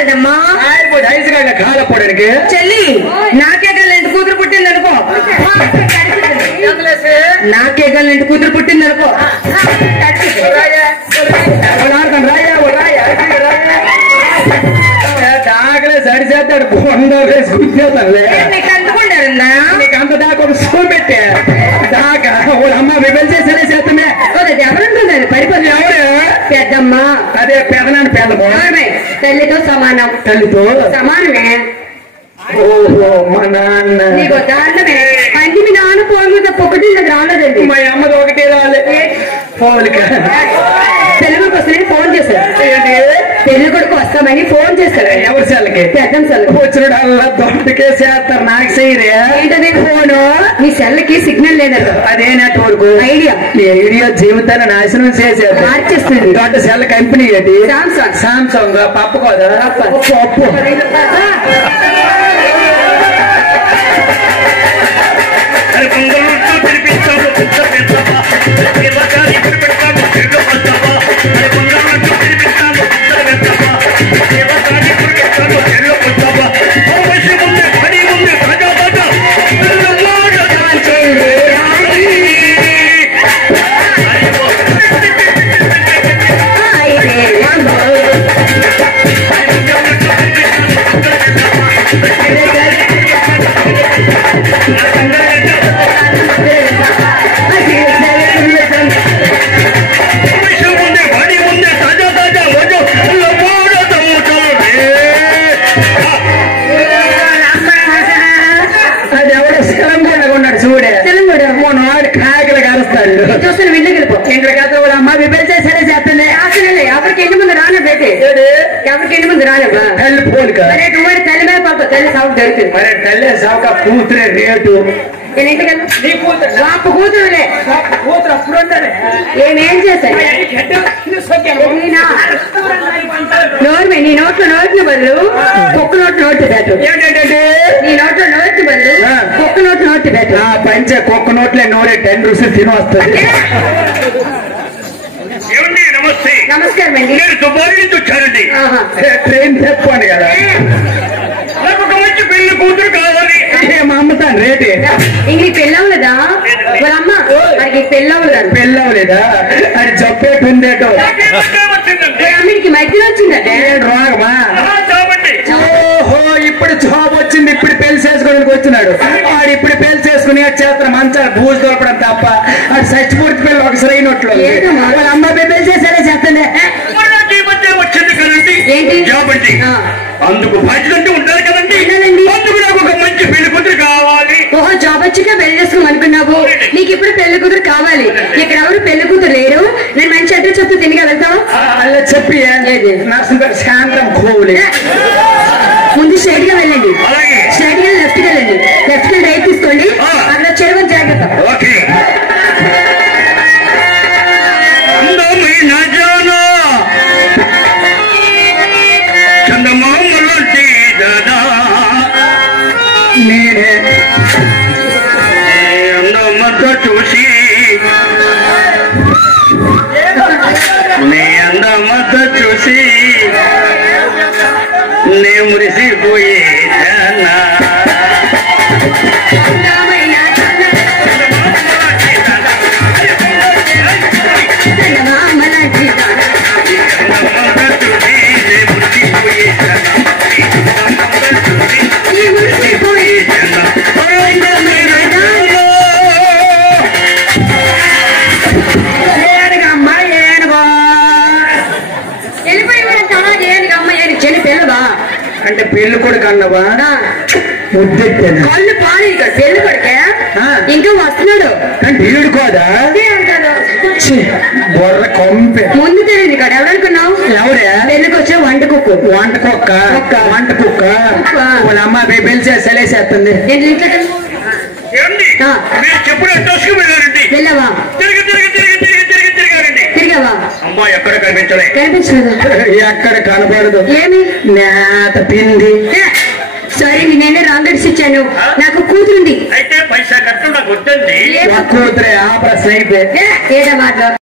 కలదమ్మా కాలపోవడానికి చెల్లి నాకే కలంటి కూతురు పుట్టింది అనుకో నాకే కలంటి కూతురు పుట్టింది అనుకో దాకలే సరి చేస్తాడు బొండ వేసి కూర్చేస్తానులే నీకు అందుకుంటారుందా నీకు అంత దాకా ఒక స్కూల్ పెట్టే దాకా వాళ్ళ అమ్మ రిబెల్ చేసేనే చేస్తామే ఎవరుంటుంది అది పరిపతి ఎవరు పెద్దమ్మ అదే పెదనాన్ని పేదమో తల్లితో సమానం తల్లితో సమానమే ఓహో మా నాన్న నీకు దాంట్లోనే పంచి మీ నాన్న ఫోన్ మీద పొక్కటి రాలేదండి మా అమ్మది ఒకటే రాలే పోలిక తెలుగు కోసమే ఫోన్ చేశారు పెళ్లి కొడుకు వస్తామని ఫోన్ చేశారు ఎవరి సెల్కి పెద్దం సెల్ వచ్చిన దొడ్డకే చేస్తారు నాకు చేయరే ఏంటది ఫోను నీ సెల్కి సిగ్నల్ లేదట అదే నెట్వర్క్ ఐడియా ఐడియా జీవితాన్ని నాశనం చేసేది మార్చేస్తుంది దొడ్డ సెల్ కంపెనీ అది సామ్సంగ్ సామ్సంగ్ పప్పు కదా పప్పు చూస్తున్న విన్నగిలిపో ఇంట్లో కదా వాళ్ళ అమ్మ రిబెల్ చేసేనే చేస్తుంది అసలు ఎవరికి ఎన్ని ముందు రానే పెట్టి ఎవరికి ఎన్ని ముందు రాలేవా తల్లి పోలిక అరే నువ్వు తల్లి మీద పడుకో తల్లి సాగు జరుగుతుంది మరి తల్లి సావుక కూతురే రేటు నేను ఇంటికి నీ కూతురు బాపు కూతురులే కూతురు అప్పుడు ఉండాలి ఏమేం చేశాను నోరు నీ నోట్లో నోట్లు బదులు కుక్క నోట్లు నోట్లు పెట్టు ఏంటంటే నీ నోట్లో నోట్లు బదులు కుక్క నోట్లు నోట్లు పెట్టు ఆ పంచే కుక్క నోట్లే నోరే 10 రూపాయలు తిని వస్తుంది నమస్తే నమస్కారం అండి నేను దుబాయ్ నుంచి వచ్చానండి ఆహా. ట్రైన్ తెప్పండి కదా నాకు ఒక మంచి పెళ్లి కూతురు కావాలి మా అమ్మతాను రేటే ఇంక పెళ్ళవలేదా వాళ్ళ అమ్మ మనకి పెళ్ళవలేదు పెళ్ళవలేదా అది చెప్పేట్టు ఉందేటో వాళ్ళ అమ్మకి మధ్యలో వచ్చిందట రాగమా ఓహో ఇప్పుడు జాబ్ వచ్చింది ఇప్పుడు పెళ్లి చేసుకోవడానికి వచ్చినాడు వాడు ఇప్పుడు పెళ్లి చేసుకుని చేస్తాను మంచాలు బూజు దొరకడం తప్ప అది సచ్చిపూర్తి పెళ్లి ఒక సరైనట్లు వాళ్ళ అమ్మ పెళ్లి చేసేనే చేస్తానే వచ్చింది కదండి ఏంటి జాబ్ అండి అందుకు బాధ్యత అంటే ఉంటారు కదండి అందుకు నాకు ఒక మంచి పెళ్లి కూతురు కావాలి ఓహో జాబ్ వచ్చాక పెళ్లి చేసుకోమని అనుకున్నావు నీకు ఇప్పుడు పెళ్లి కూతురు కావాలి ఇక్కడ ఎవరు పెళ్లి కూతురు లేరు నేను మంచి అడ్రస్ చెప్తే తిరిగి వెళ్తావు అలా చెప్పి నర్సింగ్ శాంతం కోవులే ముందు స్ట్రైట్ గా వెళ్ళండి అలాగే స్ట్రైట్ గా లెఫ్ట్ కి వెళ్ళండి లెఫ్ట్ కి రైట్ తీసుకోండి అక్కడ చెరువు జాగ్రత్త ఓకే చందమామలంటే దాదా నేనే అందమ్మతో చూసి నీ అందమ్మతో చూసి నే మురిసిపోయే జనా అంటే పెళ్లి కొడుకు అన్నవా ముద్దెట్టాను కళ్ళు పాడు ఇక్కడ పెళ్లి కొడుకే ఇంకా వస్తున్నాడు అంటే ఈడుకోదా బొర్ర కొంపె ముందు తెలియదు ఇక్కడ ఎవరనుకున్నావు ఎవరే పెళ్లికి వచ్చే వంట కుక్కు వంట కుక్క వంట కుక్క వాళ్ళ అమ్మ పెళ్లి చేసి సెలేసేస్తుంది నేను ఇంట్లో చెప్పుడు అడ్రస్కి వెళ్ళారండి వెళ్ళవా తిరిగి తిరిగి తిరిగి తిరిగి తిరిగి తిరిగారండి తిరిగావా అమ్మా ఎక్కడ కనిపించలేదు కనిపించలేదు ఎక్కడ కనబడదు ఏమి నేత పిండి సారీ నేనే రాంగ్ అడ్రస్ ఇచ్చాను నాకు కూతురుంది అయితే పైసా కట్టు నాకు వద్దండి కూతురే ఆ ప్రశ్న అయితే ఏదో మాటలో